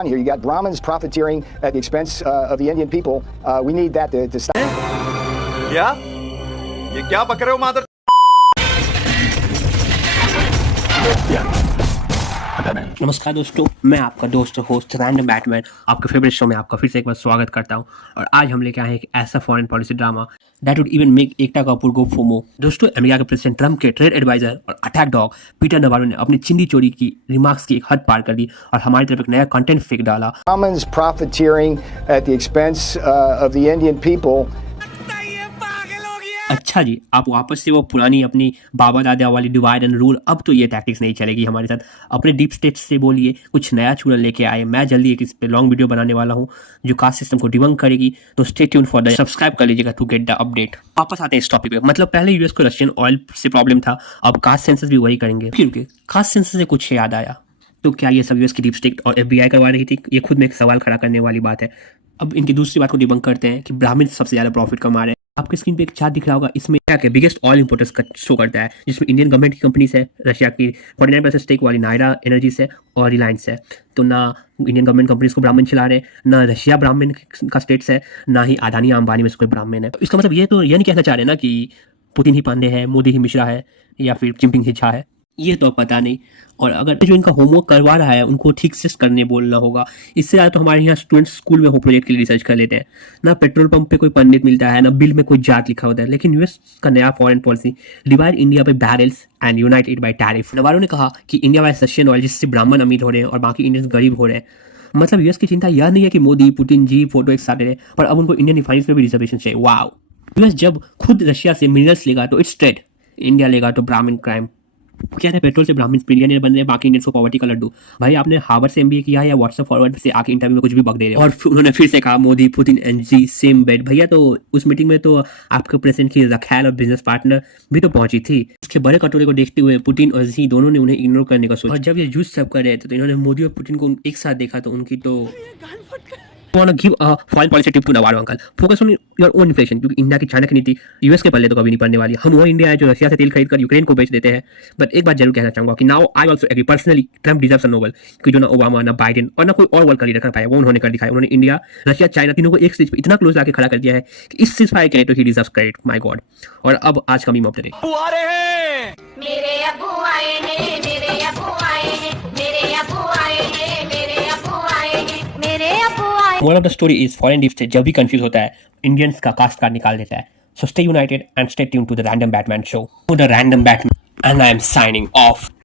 Here you got Brahmins profiteering at the expense of the Indian people. We need that to stop. क्या? ये क्या बक रहे हो मादर? नमस्कार दोस्तों, मैं आपका दोस्त होस्ट रैंडम बैटमैन आपके फेवरेट शो में आपका फिर से एक बार स्वागत करता हूं। और आज हम लेके आए हैं एक ऐसा foreign policy drama that would even make Ekta Kapoor go FOMO. दोस्तों, अमेरिका के प्रेसिडेंट ट्रम्प के ट्रेड एडवाइजर और अटैक डॉग पीटर नवारो ने अपनी चिंदी चोरी की रिमार्क्स की एक हद पार कर दी और हमारी तरफ एक नया कंटेंट फेंक डाला। Brahmins profiteering at the expense of the Indian people. अच्छा जी, आप वापस से वो पुरानी अपनी बाबा दादा वाली डिवाइड एंड रूल, अब तो ये टैक्टिक्स नहीं चलेगी हमारे साथ। अपने डीप स्टेट से बोलिए, कुछ नया चूरन लेके आए। मैं जल्दी एक इस पे लॉन्ग वीडियो बनाने वाला हूँ जो कास्ट सिस्टम को डिबंक करेगी, तो stay tune for the, subscribe कर लीजिएगा टू गेट द अपडेट। वापस आते हैं इस टॉपिक पे। मतलब पहले यूएस को रशियन ऑयल से प्रॉब्लम था, अब कास्ट सेंसस भी वही करेंगे। क्योंकि कास्ट सेंसस से कुछ याद आया, तो क्या ये सब यूएस की डीप स्टेट और एफबीआई करवा रही थी? ये खुद में एक सवाल खड़ा करने वाली बात है। अब इनकी दूसरी बात को डिबंक करते हैं कि ब्राह्मण सबसे ज्यादा प्रॉफिट कमा रहे हैं। आपके स्क्रीन पे एक चार्ट दिख रहा होगा, इसमें क्या के बिगेस्ट ऑयल इंपोर्टर्स का शो करता है, जिसमें इंडियन गवर्नमेंट की कंपनीज है, रशिया की 49% स्टेक वाली नायरा एनर्जीज है और रिलायंस है। तो ना इंडियन गवर्नमेंट कंपनीज को ब्राह्मण चला रहे, ना रशिया ब्राह्मण का स्टेट्स है, ना ही अदानी अंबानी में से कोई ब्राह्मण है। तो इसका मतलब ये नहीं कहना चाह रहे ना कि पुतिन ही पांडे है, मोदी ही मिश्रा है या फिर जिनपिंग ही झा है, ये तो पता नहीं। और अगर जो इनका होमवर्क करवा रहा है उनको ठीक से करने बोलना होगा। इससे ज़्यादा तो हमारे यहाँ स्टूडेंट्स स्कूल में हो प्रोजेक्ट के लिए रिसर्च कर लेते हैं। ना पेट्रोल पंप पे कोई पंडित मिलता है, ना बिल में कोई जात लिखा होता है। लेकिन यूएस का नया foreign policy, divide India by barrels and unite it by tariff. नवारो ने कहा कि इंडिया बाय रशियन ऑयल, जिससे ब्राह्मण अमीर हो रहे हैं और बाकी इंडियंस गरीब हो रहे हैं। मतलब यूएस की चिंता यह नहीं है कि मोदी पुतिन जी फोटो एक साथ ले रहे, पर अब उनको इंडियन रिफाइनरीज में भी रिजर्वेशन चाहिए। वाओ! यूएस जब खुद रशिया से मिनरल्स लेगा तो इट्स ट्रेड, इंडिया लेगा तो ब्राह्मण क्राइम। कहते हैं पेट्रोल से ब्राह्मण बिलियनियर बन रहे हैं, बाकी इंडियंस को पॉवर्टी का लड्डू। भाई, आपने हार्वर्ड से एमबीए किया है या व्हाट्सएप फॉरवर्ड से आके इंटरव्यू में कुछ भी बक दे रहे हो? और उन्होंने फिर से कहा Modi Putin and Xi same bed. भैया, तो उस मीटिंग में तो आपके प्रेसिडेंट की रखैल और बिजनेस पार्टनर भी तो पहुंची थी। उसके बड़े कटोरे को देखते हुए पुतिन और जी दोनों ने उन्हें इग्नोर करने का सोचा। और जब ये जूस सर्व कर रहे थे तो इन्होंने मोदी और पुतिन को एक साथ देखा तो उनकी तो want to give a foreign policy tip to Navarro uncle. Focus on your own inflation, क्योंकि इंडिया की चाणक्य नीति यूएस के पल्ले तो कभी नहीं पड़ने वाली। हम वो इंडिया है जो रशिया से तेल खरीदकर यूक्रेन को बेच देते हैं। बट एक बात जरूर कहना चाहूंगा कि now I also agree personally, Trump deserves a Nobel, कि जो ना ओबामा, ना बाइडेन और ना कोई और वर्ल्ड का लीडर कर पाया, वो उन्होंने कर दिखाया। उन्होंने इंडिया, रशिया, चाइना तीनों को एक स्टेज पे इतना क्लोज लाके खड़ा कर दिया है कि इस चीज फायर करें तो ही डिजर्व्स क्रेडिट। My God. और अब आज का मीम ऑफ द डे। मेरे अब्बू आए हैं, मेरे अब्बू आए हैं, मेरे अब्बू आए हैं, मेरे अब्बू आए हैं, मेरे अब्बू आए। Moral of the story is, foreign deep state जब भी कंफ्यूज होता है, इंडियंस का कास्ट कार्ड निकाल देता है। So stay united and stay tuned to the random Batman show, the random Batman, and I am signing of.